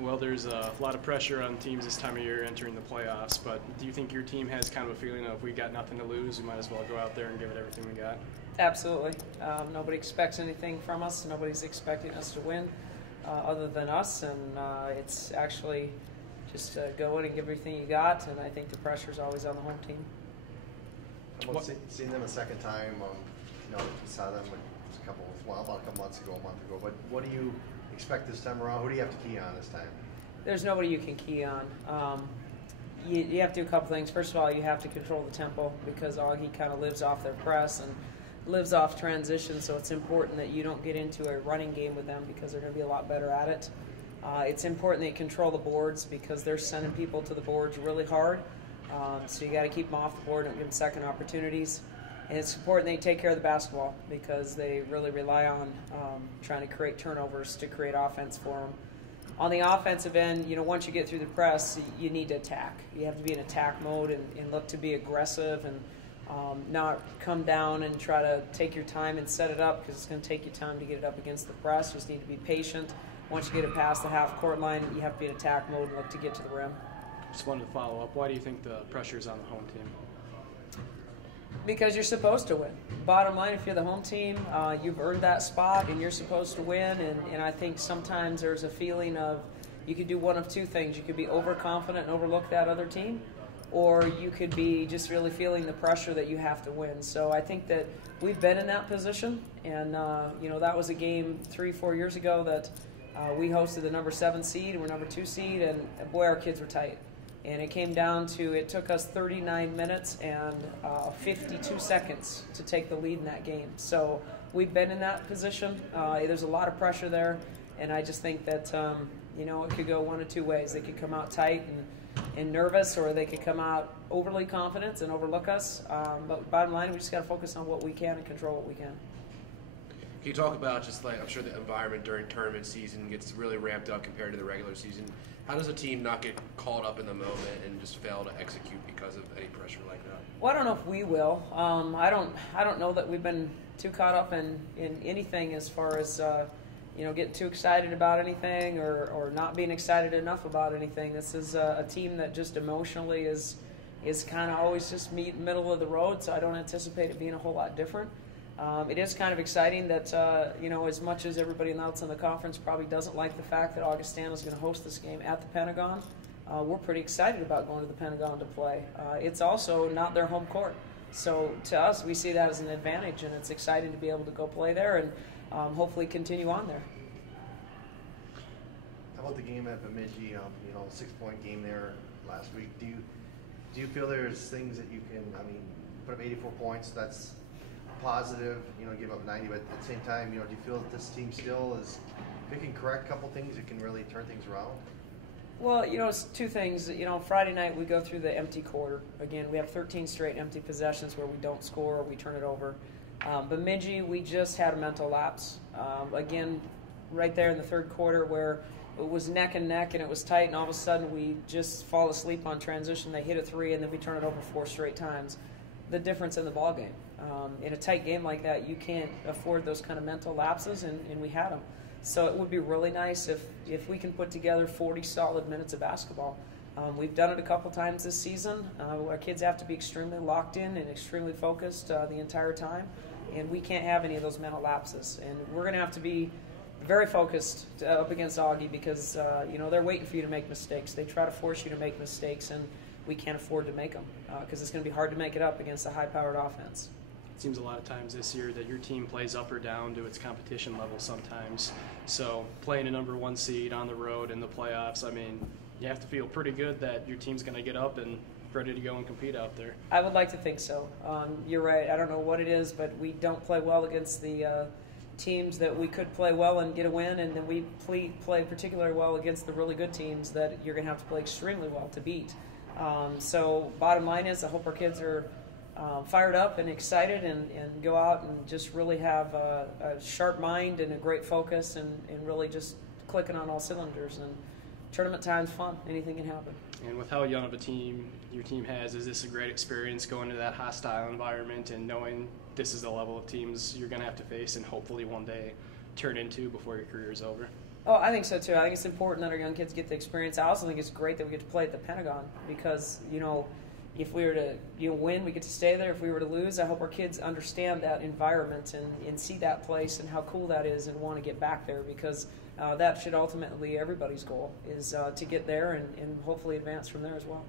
Well, there's a lot of pressure on teams this time of year entering the playoffs, but do you think your team has kind of a feeling of, if we got nothing to lose, we might as well go out there and give it everything we got? Absolutely. Nobody expects anything from us. Nobody's expecting us to win other than us, and it's actually just go in and give everything you got, and I think the pressure's always on the home team. How about seeing them a second time? You saw them about a couple months ago, a month ago, but what do you expect this time around? Who do you have to key on this time? There's nobody you can key on. You have to do a couple things. First of all, you have to control the tempo because Augie kind of lives off their press and lives off transition, so it's important that you don't get into a running game with them because they're going to be a lot better at it. It's important that you control the boards because they're sending people to the boards really hard, so you got to keep them off the board and give them second opportunities. And it's important they take care of the basketball because they really rely on trying to create turnovers to create offense for them. On the offensive end, once you get through the press, you need to attack. You have to be in attack mode and look to be aggressive and not come down and try to take your time and set it up because it's going to take you time to get it up against the press. You just need to be patient. Once you get it past the half-court line, you have to be in attack mode and look to get to the rim. Just wanted to follow up. Why do you think the pressure is on the home team? Because you're supposed to win. Bottom line, if you're the home team, you've earned that spot and you're supposed to win. And I think sometimes there's a feeling of you could do one of two things. You could be overconfident and overlook that other team, or you could be just really feeling the pressure that you have to win. So I think that we've been in that position. And, that was a game 3-4 years ago that we hosted the number 7 seed and we're number 2 seed. And, boy, our kids were tight. And it came down to, it took us 39 minutes and 52 seconds to take the lead in that game. So we've been in that position. There's a lot of pressure there. And I just think that, it could go one of two ways. They could come out tight and nervous, or they could come out overly confident and overlook us. But bottom line, we just got to focus on what we can and control what we can. Can you talk about I'm sure the environment during tournament season gets really ramped up compared to the regular season. How does a team not get caught up in the moment and just fail to execute because of any pressure like that? Well, I don't know if we will. I don't know that we've been too caught up in anything as far as getting too excited about anything or not being excited enough about anything. This is a team that just emotionally is kind of always just middle of the road, so I don't anticipate it being a whole lot different. It is kind of exciting that, as much as everybody else in the conference probably doesn't like the fact that Augustana is going to host this game at the Pentagon, we're pretty excited about going to the Pentagon to play. It's also not their home court. So to us, we see that as an advantage, and it's exciting to be able to go play there and hopefully continue on there. How about the game at Bemidji, 6-point game there last week? Do you feel there's things that you can, put up 84 points, that's positive, give up 90, but at the same time, do you feel that this team still is, if it can correct a couple things, it can really turn things around? Well, it's two things. Friday night we go through the empty quarter. Again, we have 13 straight empty possessions where we don't score or we turn it over. Bemidji, we just had a mental lapse. Again, right there in the third quarter where it was neck and neck and it was tight, and all of a sudden we just fall asleep on transition. They hit a 3 and then we turn it over 4 straight times. The difference in the ball game. In a tight game like that, you can't afford those kind of mental lapses, and we had them. So it would be really nice if we can put together 40 solid minutes of basketball. We've done it a couple times this season. Our kids have to be extremely locked in and extremely focused the entire time, and we can't have any of those mental lapses. And we're going to have to be very focused up against Augie because they're waiting for you to make mistakes. They try to force you to make mistakes, and we can't afford to make them because it's going to be hard to make it up against a high-powered offense. It seems a lot of times this year that your team plays up or down to its competition level sometimes. So playing a number 1 seed on the road in the playoffs, you have to feel pretty good that your team's going to get up and ready to go and compete out there. I would like to think so. You're right. I don't know what it is, but we don't play well against the teams that we could play well and get a win, and then we play particularly well against the really good teams that you're going to have to play extremely well to beat. So bottom line is I hope our kids are fired up and excited and go out and just really have a sharp mind and a great focus and really just clicking on all cylinders. And tournament time's fun. Anything can happen. And with how young of a team your team has, is this a great experience going to that hostile environment and knowing this is the level of teams you're going to have to face and hopefully one day turn into before your career's over? Oh, I think so too. I think it's important that our young kids get the experience. I also think it's great that we get to play at the Pentagon because, if we were to win, we get to stay there. If we were to lose, I hope our kids understand that environment and see that place and how cool that is and want to get back there because that should ultimately be everybody's goal is to get there and hopefully advance from there as well.